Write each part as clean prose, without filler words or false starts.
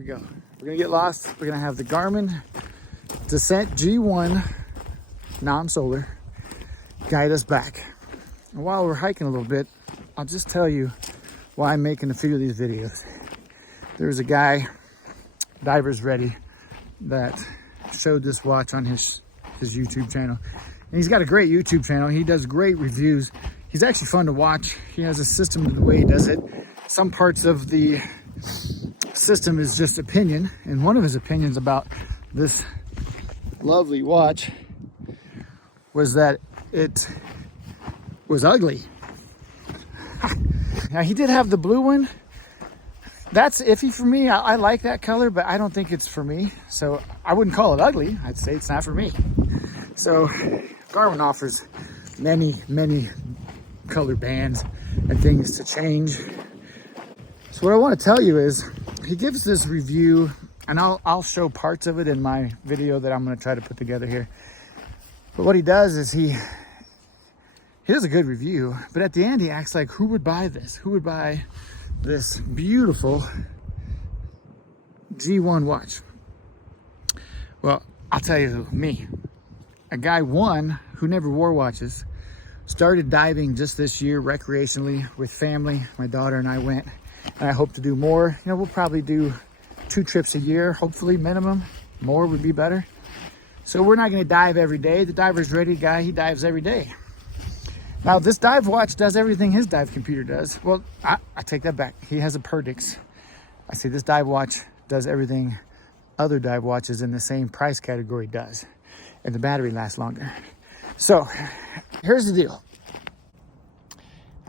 we go. We're gonna get lost. We're gonna have the Garmin Descent G1 non-solar guide us back. And while we're hiking a little bit, I'll just tell you why I'm making a few of these videos. There's a guy, Divers Ready, that showed this watch on his YouTube channel. And he's got a great YouTube channel. He does great reviews. He's actually fun to watch. He has a system to the way he does it. Some parts of the system is just opinion. And one of his opinions about this lovely watch was that it was ugly. Now he did have the blue one. That's iffy for me. I like that color, but I don't think it's for me. So I wouldn't call it ugly. I'd say it's not for me. So Garmin offers many color bands and things to change. So what I want to tell you is he gives this review, and I'll show parts of it in my video that I'm going to try to put together here. But what he does is he does a good review, but at the end he acts like, who would buy this? Who would buy this beautiful G1 watch? Well, I'll tell you, me. A guy, one, who never wore watches, started diving just this year recreationally with family. My daughter and I went, and I hope to do more. You know, we'll probably do 2 trips a year, hopefully minimum. More would be better. So we're not gonna dive every day. The Divers Ready guy, he dives every day. Now this dive watch does everything his dive computer does. Well, I take that back. He has a Perdix. I say this dive watch does everything other dive watches in the same price category does. And the battery lasts longer. So here's the deal.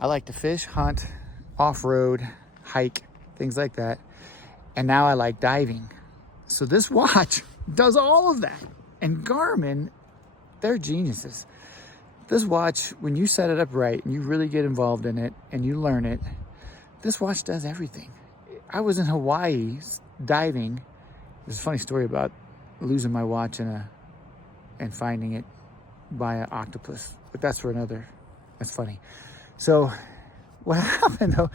I like to fish, hunt, off-road, hike, things like that. And now I like diving. So this watch does all of that. And Garmin, they're geniuses. This watch, when you set it up right and you really get involved in it and you learn it, this watch does everything. I was in Hawaii diving. There's a funny story about losing my watch and finding it by an octopus, but that's funny. So what happened though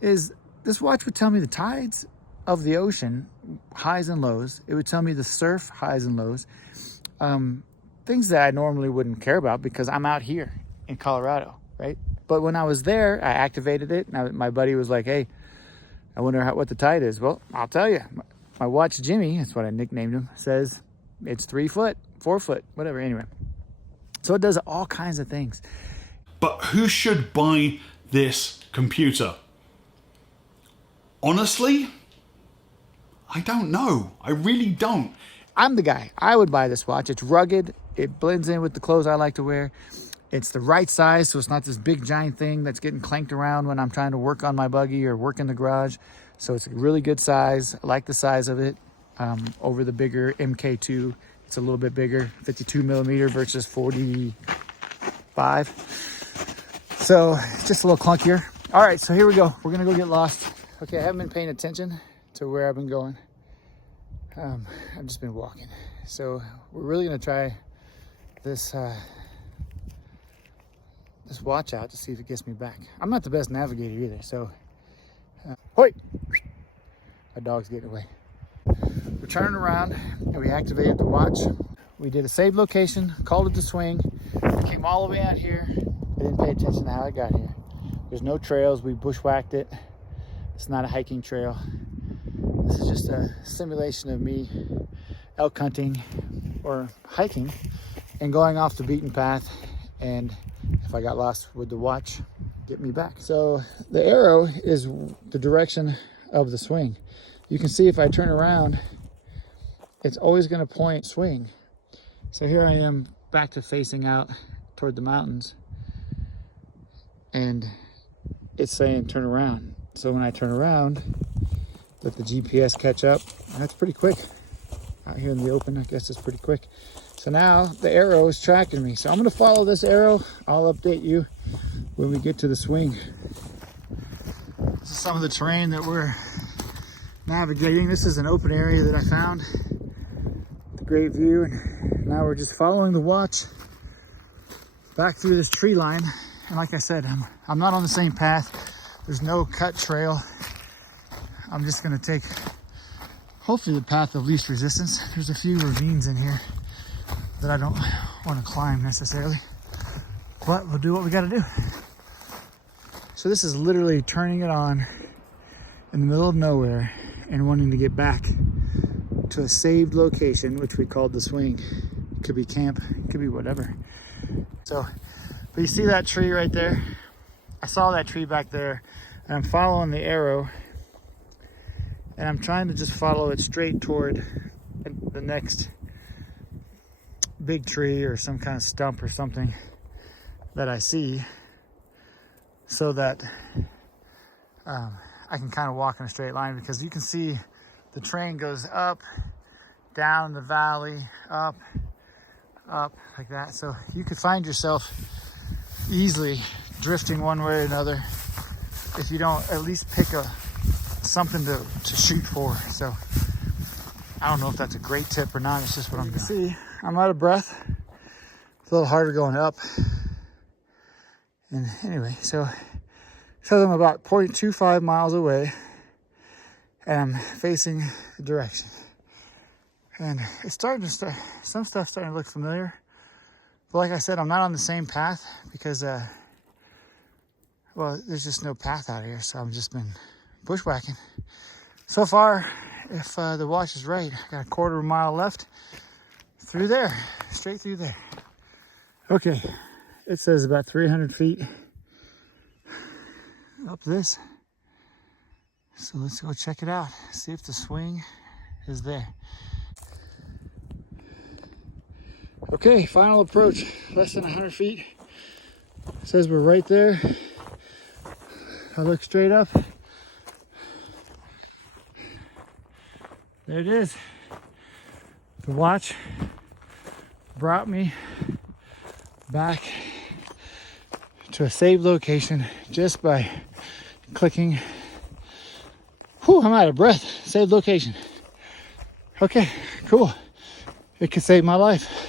is this watch would tell me the tides of the ocean, highs and lows. It would tell me the surf highs and lows. Things that I normally wouldn't care about because I'm out here in Colorado, right? But when I was there, I activated it. And my buddy was like, hey, I wonder what the tide is. Well, I'll tell you. My watch, Jimmy, that's what I nicknamed him, says it's 3 foot, 4 foot, whatever, anyway. So it does all kinds of things. But who should buy this computer? Honestly, I don't know. I really don't. I'm the guy. I would buy this watch. It's rugged. It blends in with the clothes I like to wear. It's the right size, so it's not this big giant thing that's getting clanked around when I'm trying to work on my buggy or work in the garage. So it's a really good size. I like the size of it. Over the bigger MK2, it's a little bit bigger, 52 millimeter versus 45. So just a little clunkier. All right, so here we go. We're gonna go get lost. Okay, I haven't been paying attention to where I've been going. I've just been walking. So we're really gonna try this this watch out to see if it gets me back. I'm not the best navigator either, so hoi! My dog's getting away. We're turning around and we activated the watch. We did a save location, called it the swing. We came all the way out here. I didn't pay attention to how I got here. There's no trails, we bushwhacked it. It's not a hiking trail. This is just a simulation of me elk hunting or hiking and going off the beaten path. And if I got lost, would the watch get me back? So the arrow is the direction of the swing. You can see if I turn around, it's always going to point swing. So here I am back to facing out toward the mountains. And it's saying turn around. So when I turn around, let the GPS catch up. And that's pretty quick. Out here in the open, I guess it's pretty quick. So now the arrow is tracking me. So I'm gonna follow this arrow. I'll update you when we get to the swing. This is some of the terrain that we're navigating. This is an open area that I found. The great view. And now we're just following the watch back through this tree line. And like I said, I'm not on the same path. There's no cut trail. I'm just gonna take hopefully the path of least resistance. There's a few ravines in here that I don't want to climb necessarily, but we'll do what we got to do. So this is literally turning it on in the middle of nowhere and wanting to get back to a saved location, which we called the swing. It could be camp, it could be whatever. So, but you see that tree right there? I saw that tree back there, and I'm following the arrow, and I'm trying to just follow it straight toward the next big tree or some kind of stump or something that I see, so that I can kind of walk in a straight line, because you can see the train goes up, down the valley, up, like that. So you could find yourself easily drifting one way or another if you don't at least pick something to shoot for. So I don't know if that's a great tip or not. It's just what I'm doing. See, I'm out of breath. It's a little harder going up. And anyway, so I'm about 0.25 miles away, and I'm facing the direction. And it's starting to some stuff's starting to look familiar. But like I said, I'm not on the same path because, well, there's just no path out here. So I've just been bushwhacking. So far, if the watch is right, I got a quarter of a mile left through there, straight through there. Okay, it says about 300 feet up this. So let's go check it out, see if the swing is there. Okay, final approach, less than 100 feet. It says we're right there. I look straight up. There it is. The watch brought me back to a saved location just by clicking. Whew, I'm out of breath. Saved location. Okay, cool. It could save my life.